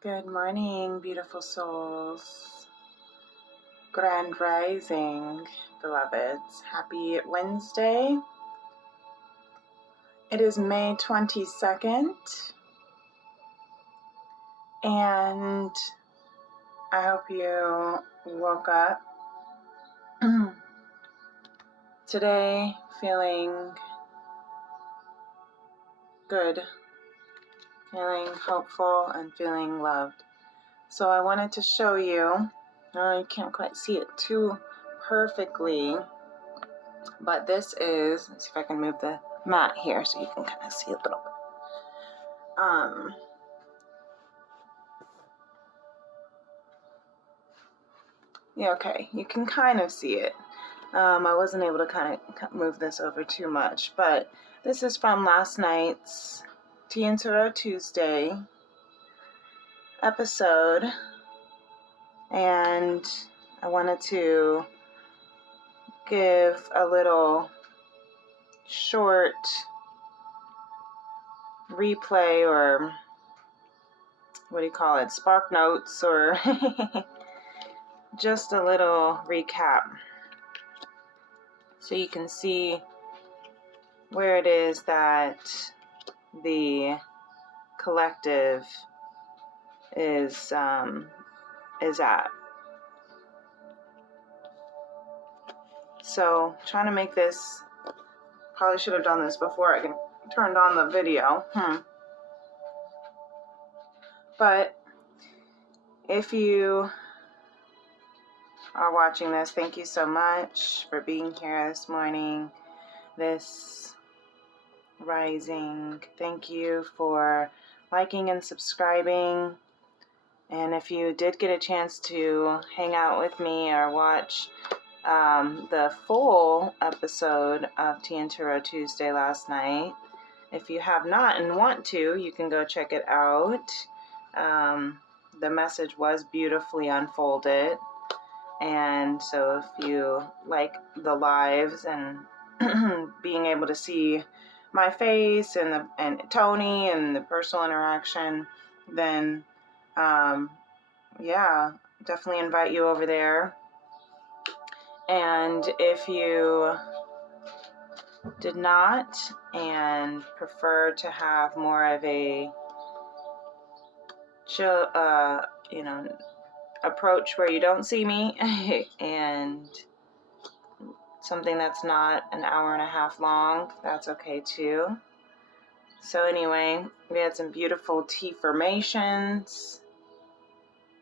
Good morning, beautiful souls. Grand rising, beloveds. Happy Wednesday. It is May 22nd, and I hope you woke up today feeling good, feeling hopeful, and feeling loved. So I wanted to show you, you can't quite see it too perfectly, but this is, let's see if I can move the mat here so you can kind of see a little bit. Yeah, okay, you can kind of see it. I wasn't able to kind of move this over too much, but this is from last night's Tea and Tarot Tuesday episode, and I wanted to give a little short replay, or what do you call it, spark notes, or just a little recap so you can see where it is that the collective is at. So trying to make this, probably should have done this before I turned on the video. But if you are watching this, thank you so much for being here this morning, this rising. Thank you for liking and subscribing. And if you did get a chance to hang out with me or watch the full episode of Tea and Tarot Tuesday last night, if you have not and want to, you can go check it out. The message was beautifully unfolded, and so if you like the lives and being able to see my face and Tony and the personal interaction, then yeah, definitely invite you over there. And if you did not and prefer to have more of a chill, approach where you don't see me and something that's not an hour and a half long, that's okay too. So anyway, we had some beautiful tea formations.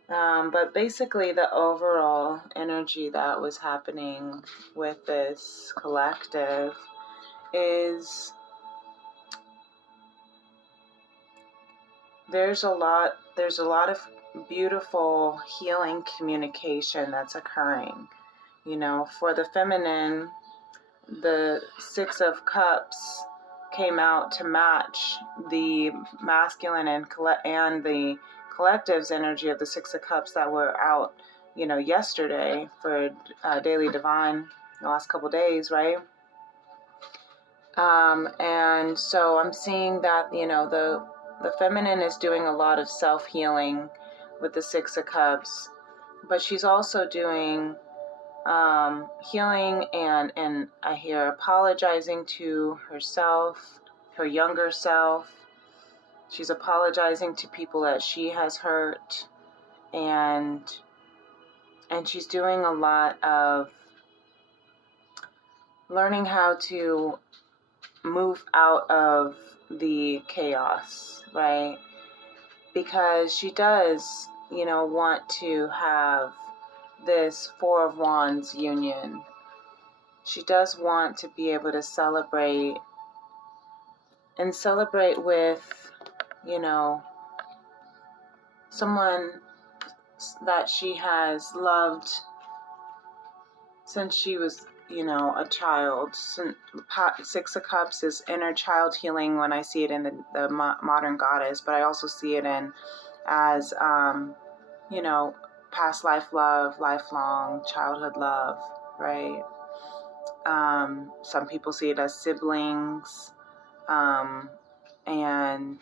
But basically the overall energy that was happening with this collective is there's a lot of beautiful healing communication that's occurring. For the feminine, the Six of Cups came out to match the masculine and the collective's energy of the Six of Cups that were out, yesterday for Daily Divine, the last couple days, right? And so I'm seeing that, the feminine is doing a lot of self-healing with the Six of Cups, but she's also doing healing and I hear apologizing to herself, her younger self. She's apologizing to people that she has hurt, and she's doing a lot of learning how to move out of the chaos, right? Because she does, want to have this Four of Wands union. She does want to be able to celebrate with, someone that she has loved since she was, a child. Six of Cups is inner child healing when I see it in the modern goddess, but I also see it in as, past life love, lifelong childhood love, right? Some people see it as siblings, and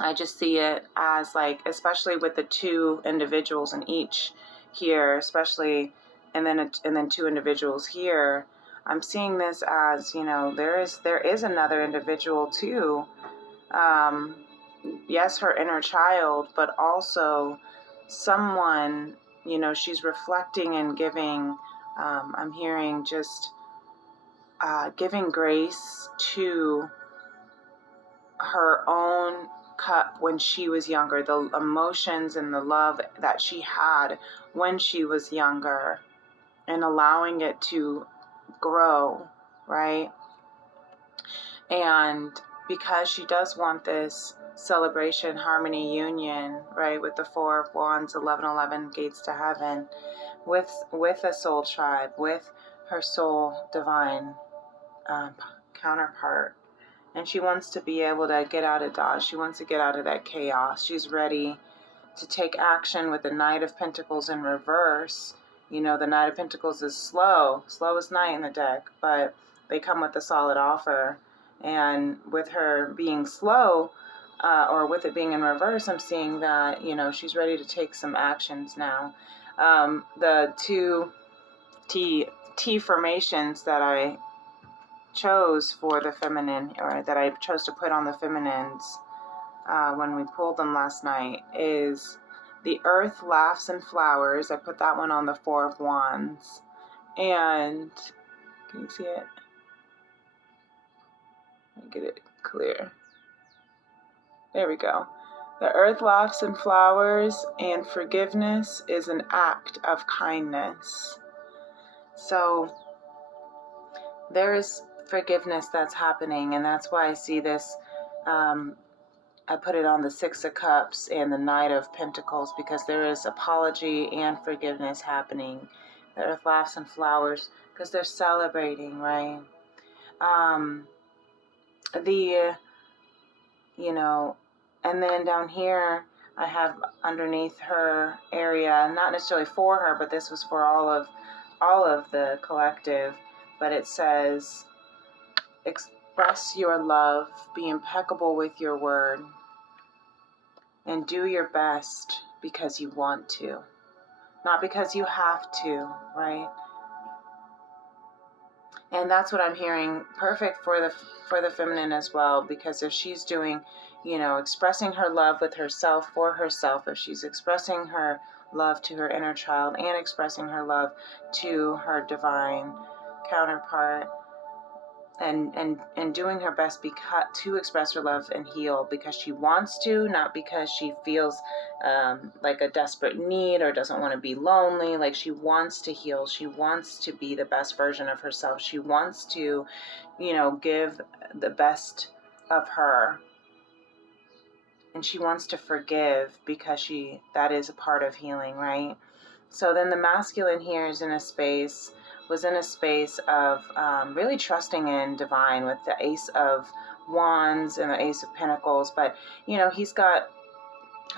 I just see it as like, especially with the two individuals in each here, especially, and then two individuals here. I'm seeing this as, you know, there is another individual too. Yes, her inner child, but also someone, you know, she's reflecting and giving. I'm hearing just giving grace to her own cup when she was younger, the emotions and the love that she had when she was younger, and allowing it to grow, right? And because she does want this celebration, harmony, union, right, with the Four of Wands, 1111 gates to heaven, with a soul tribe, with her soul divine counterpart. And she wants to be able to get out of Dodge. She wants to get out of that chaos. She's ready to take action with the Knight of Pentacles in reverse. You know, the Knight of Pentacles is slowest knight in the deck, but they come with a solid offer. And with her being slow, or with it being in reverse, I'm seeing that, you know, she's ready to take some actions now. The two T formations that I chose for the feminine, or that I chose to put on the feminines when we pulled them last night, is the Earth Laughs and Flowers. I put that one on the Four of Wands. And can you see it? Let me get it clear. There we go. The Earth Laughs and Flowers, and forgiveness is an act of kindness. So there is forgiveness that's happening, and that's why I see this. I put it on the Six of Cups and the Knight of Pentacles, because there is apology and forgiveness happening. The Earth Laughs and Flowers, because they're celebrating, right? You know, and then down here I have underneath her area, not necessarily for her, but this was for all of the collective, but it says, express your love, be impeccable with your word, and do your best because you want to, not because you have to, right? And that's what I'm hearing, perfect for the feminine as well, because if she's doing, you know, expressing her love with herself, for herself, if she's expressing her love to her inner child and expressing her love to her divine counterpart, and doing her best to express her love and heal because she wants to, not because she feels like a desperate need or doesn't want to be lonely. Like, she wants to heal. She wants to be the best version of herself. She wants to, you know, give the best of her. And she wants to forgive because that is a part of healing, right? So then the masculine here was in a space of really trusting in divine, with the Ace of Wands and the Ace of Pentacles. But, you know, he's got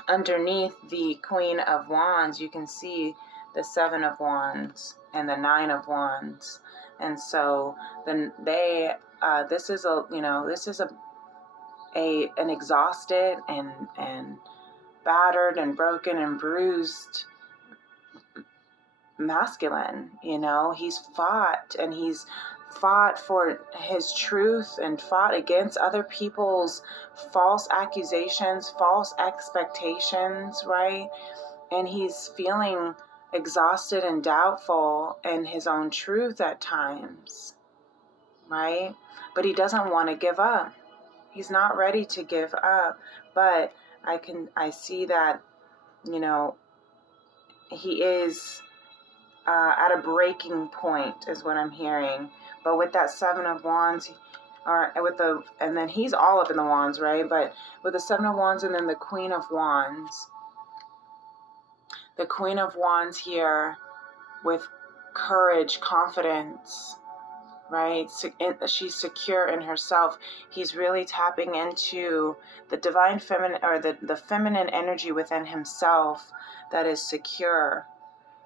underneath the Queen of Wands, you can see the Seven of Wands and the Nine of Wands. And so then this is an exhausted and battered and broken and bruised masculine. You know, he's fought for his truth and fought against other people's false accusations, false expectations, right? And he's feeling exhausted and doubtful in his own truth at times, right? But he doesn't want to give up. He's not ready to give up. But I see that, you know, he is at a breaking point is what I'm hearing. But with that Seven of Wands, and then he's all up in the Wands, right? But with the Seven of Wands and then the Queen of Wands, here with courage, confidence, right? She's secure in herself. He's really tapping into the divine feminine, or the feminine energy within himself that is secure.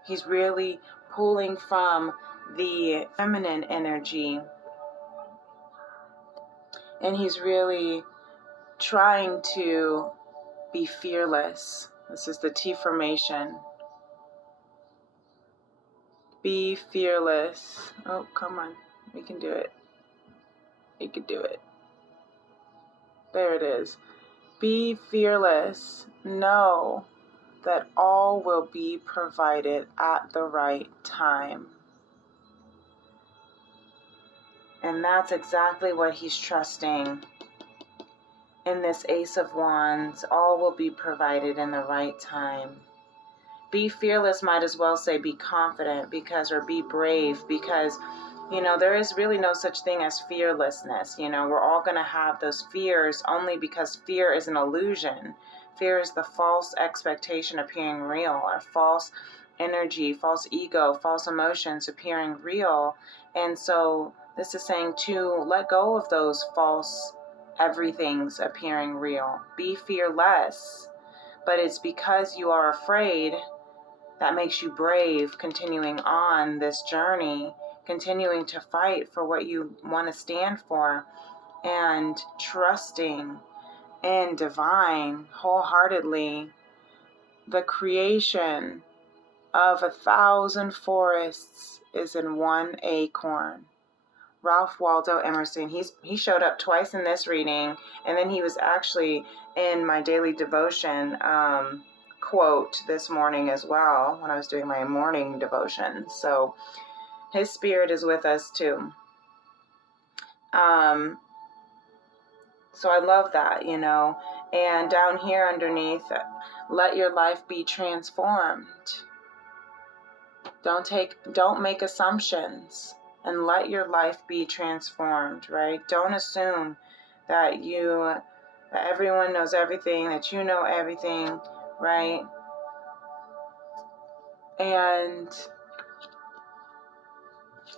He's really pulling from the feminine energy, and he's really trying to Be fearless. This is the T formation. Be fearless. Oh, come on. We can do it. We can do it. There it is. Be fearless. Know that all will be provided at the right time. And that's exactly what he's trusting. In this Ace of Wands, all will be provided in the right time. Be fearless might as well say be confident, or be brave, because, there is really no such thing as fearlessness. We're all going to have those fears only because fear is an illusion. Fear is the false expectation appearing real, or false energy, false ego, false emotions appearing real. And so this is saying to let go of those false everything's appearing real. Be fearless. But it's because you are afraid that makes you brave, continuing on this journey, continuing to fight for what you want to stand for, and trusting in divine wholeheartedly. The creation of 1,000 forests is in one acorn. Ralph Waldo Emerson, he showed up twice in this reading, and then he was actually in my daily devotion quote this morning as well, when I was doing my morning devotion. So his spirit is with us too. So I love that, and down here underneath, let your life be transformed. Don't make assumptions, and let your life be transformed, right? Don't assume that everyone knows everything, that you know everything, right? And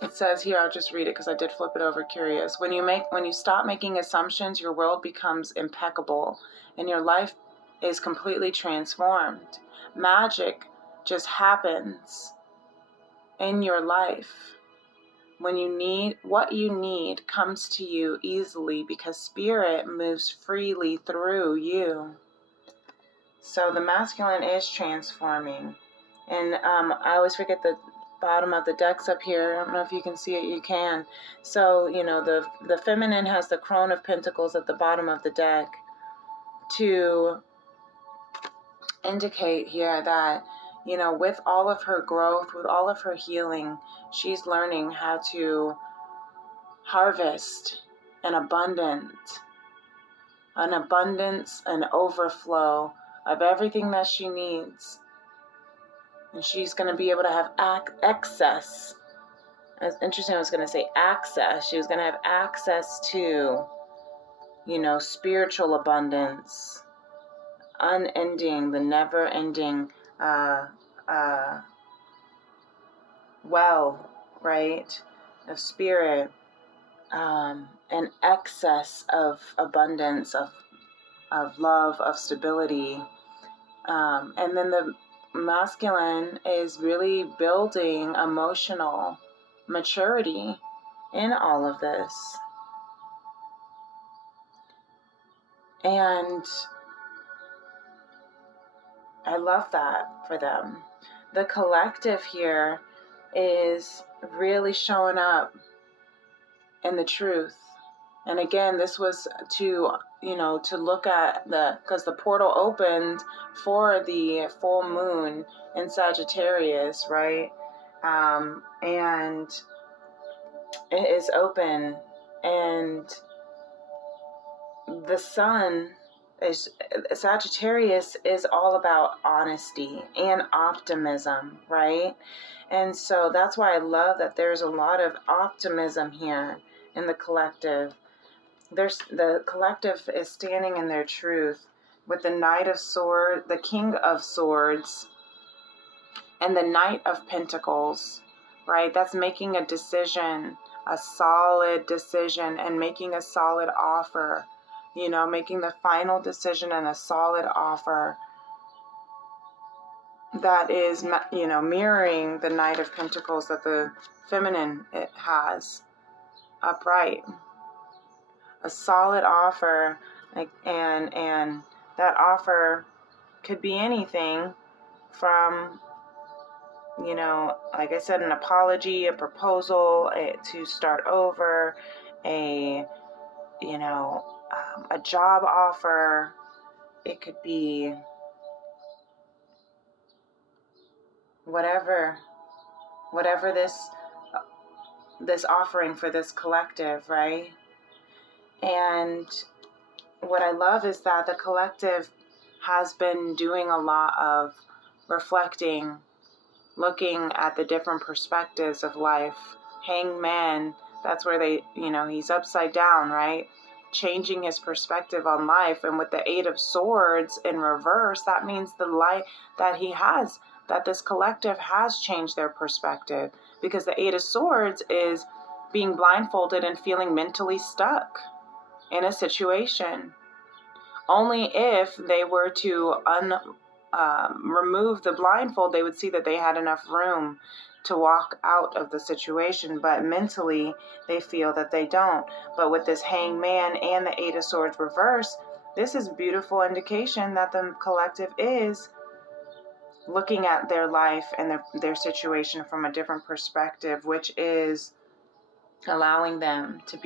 it says here, I'll just read it because I did flip it over curious. When you stop making assumptions, your world becomes impeccable and your life is completely transformed. Magic just happens in your life. What you need comes to you easily because spirit moves freely through you. So the masculine is transforming. And I always forget the bottom of the decks up here. I don't know if you can see it. You can. So, the feminine has the Crone of Pentacles at the bottom of the deck to indicate here that, with all of her growth, with all of her healing, she's learning how to harvest an abundance, an overflow of everything that she needs. And she's going to be able to have excess. It's interesting, I was going to say access. She was going to have access to, spiritual abundance, unending, the never-ending well, right, of spirit, an excess of abundance, of love, of stability. And then the masculine is really building emotional maturity in all of this. And I love that for them. The collective here is really showing up in the truth. And again, this was to look at because the portal opened for the full moon in Sagittarius, right? And it is open, and the sun Sagittarius is all about honesty and optimism, right? And so that's why I love that there's a lot of optimism here in the collective. The collective is standing in their truth with the Knight of Swords, the King of Swords, and the Knight of Pentacles, right? That's making a decision, a solid decision, and making a solid offer, making the final decision and a solid offer that is, mirroring the Knight of Pentacles that the feminine it has upright. A solid offer, and That offer could be anything from, like I said, an apology, a proposal, to start over, a a job offer. It could be whatever this offering for this collective, right? And what I love is that the collective has been doing a lot of reflecting, looking at the different perspectives of life. Hangman, that's where he's upside down, right? Changing his perspective on life. And with the Eight of Swords in reverse, that means the light that this collective has changed their perspective, because the Eight of Swords is being blindfolded and feeling mentally stuck in a situation. Only if they were to remove the blindfold, they would see that they had enough room to walk out of the situation, but mentally they feel that they don't. But with this Hangman and the Eight of Swords reverse, this is a beautiful indication that the collective is looking at their life and their situation from a different perspective, which is allowing them to be